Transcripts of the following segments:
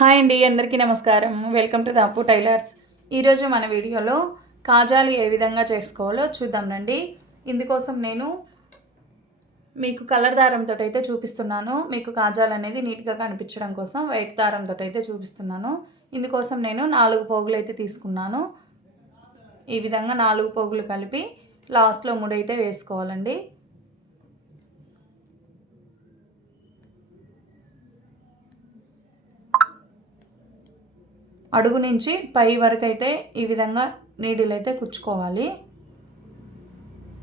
Hi అండి, అందరికీ నమస్కారం. వెల్కమ్ టు ద అప్పు టైలర్స్. ఈరోజు మన వీడియోలో కాజాలు ఏ విధంగా చేసుకోవాలో చూద్దాం రండి. ఇందుకోసం నేను మీకు కలర్ దారంతో అయితే చూపిస్తున్నాను. మీకు కాజాలు అనేది నీట్గా కనిపించడం కోసం వైట్ దారంతో అయితే చూపిస్తున్నాను. ఇందుకోసం నేను 4 పోగులు అయితే తీసుకున్నాను. ఈ విధంగా 4 పోగులు కలిపి లాస్ట్లో 3 అయితే వేసుకోవాలండి. అడుగు నుంచి పై వరకు అయితే ఈ విధంగా నీడిల్ అయితే కుచ్చుకోవాలి.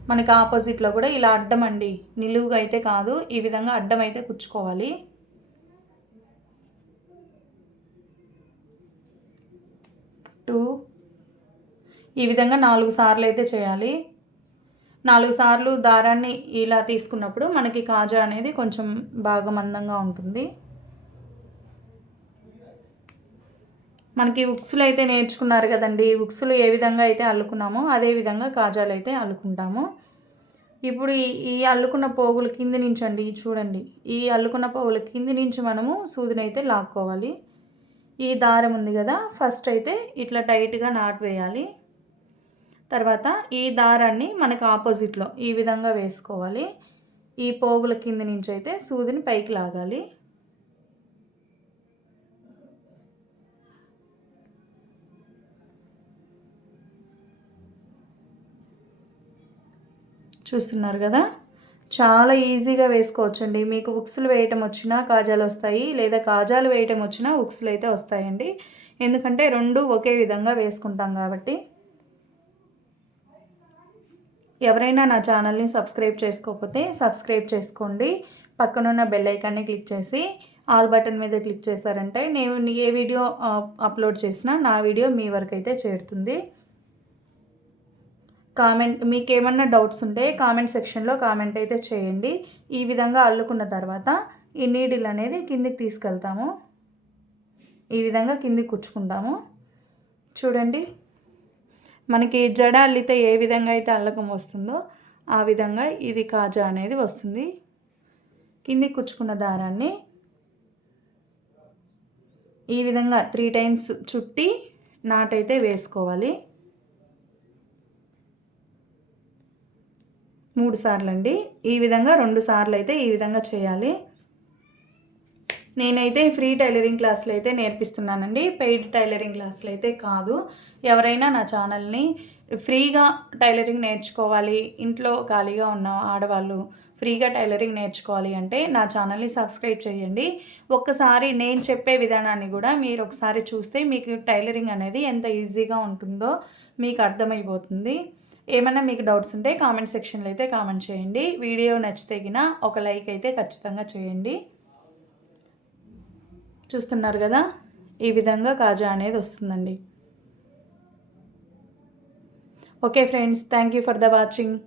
మనకి ఆపోజిట్లో కూడా ఇలా అడ్డం అండి, నిలువుగా అయితే కాదు, ఈ విధంగా అడ్డం అయితే కుచ్చుకోవాలి. ఈ విధంగా 4 సార్లు అయితే చేయాలి. 4 సార్లు దారాన్ని ఇలా తీసుకున్నప్పుడు మనకి కాజా అనేది కొంచెం బాగా మందంగా ఉంటుంది. మనకి ఉక్సులు అయితే నేర్చుకున్నారు కదండి. ఉక్సులు ఏ విధంగా అయితే అల్లుకున్నామో అదే విధంగా కాజాలు అయితే అల్లుకుంటాము. ఇప్పుడు ఈ అల్లుకున్న పోగుల కింది నుంచి అండి, చూడండి, ఈ అల్లుకున్న పోగుల కింది నుంచి మనము సూదిని అయితే లాక్కోవాలి. ఈ దారం ఉంది కదా, ఫస్ట్ అయితే ఇట్లా టైట్గా నాటు వేయాలి. తర్వాత ఈ దారాన్ని మనకు ఆపోజిట్లో ఈ విధంగా వేసుకోవాలి. ఈ పోగుల కింది నుంచి అయితే సూదిని పైకి లాగాలి. చూస్తున్నారు కదా, చాలా ఈజీగా వేసుకోవచ్చండి. మీకు ఉక్సులు వేయటం వచ్చినా కాజాలు వస్తాయి, లేదా కాజాలు వేయటం వచ్చినా ఉక్సులు అయితే వస్తాయండి. ఎందుకంటే రెండు ఒకే విధంగా వేసుకుంటాం కాబట్టి. ఎవరైనా నా ఛానల్ని సబ్స్క్రైబ్ చేసుకోకపోతే సబ్స్క్రైబ్ చేసుకోండి. పక్కనున్న బెల్ ఐకాన్ని క్లిక్ చేసి ఆల్ బటన్ మీద క్లిక్ చేశారంటే నేను ఏ వీడియో అప్లోడ్ చేసినా నా వీడియో మీ వరకు అయితే చేరుతుంది. మీకు ఏమన్నా డౌట్స్ ఉంటే కామెంట్ సెక్షన్లో కామెంట్ అయితే చేయండి. ఈ విధంగా అల్లుకున్న తర్వాత ఈ నీడిల్ అనేది కిందికి తీసుకెళ్తాము. ఈ విధంగా కిందికి కుచ్చుకుంటాము. చూడండి, మనకి జడ అల్లితే ఏ విధంగా అయితే అల్లకం వస్తుందో ఆ విధంగా ఇది కాజా అనేది వస్తుంది. కిందికి కుచ్చుకున్న దారాన్ని ఈ విధంగా 3 టైమ్స్ చుట్టి నాటైతే వేసుకోవాలి. 3 సార్లు అండి. ఈ విధంగా 2 సార్లు అయితే ఈ విధంగా చేయాలి. నేనైతే ఫ్రీ టైలరింగ్ క్లాసులు అయితే నేర్పిస్తున్నానండి, పెయిడ్ టైలరింగ్ క్లాసులు అయితే కాదు. ఎవరైనా నా ఛానల్ని ఫ్రీగా టైలరింగ్ నేర్చుకోవాలి, ఇంట్లో ఖాళీగా ఉన్న ఆడవాళ్ళు ఫ్రీగా టైలరింగ్ నేర్చుకోవాలి అంటే నా ఛానల్ని సబ్స్క్రైబ్ చేయండి. ఒక్కసారి నేను చెప్పే విధానాన్ని కూడా మీరు ఒకసారి చూస్తే మీకు టైలరింగ్ అనేది ఎంత ఈజీగా ఉంటుందో మీకు అర్థమైపోతుంది. ఏమైనా మీకు డౌట్స్ ఉంటే కామెంట్ సెక్షన్లో అయితే కామెంట్ చేయండి. వీడియో నచ్చితే గిన ఒక లైక్ అయితే ఖచ్చితంగా చేయండి. చూస్తున్నారు కదా, ఈ విధంగా కాజా అనేది వస్తుందండి. Okay friends, thank you for the watching.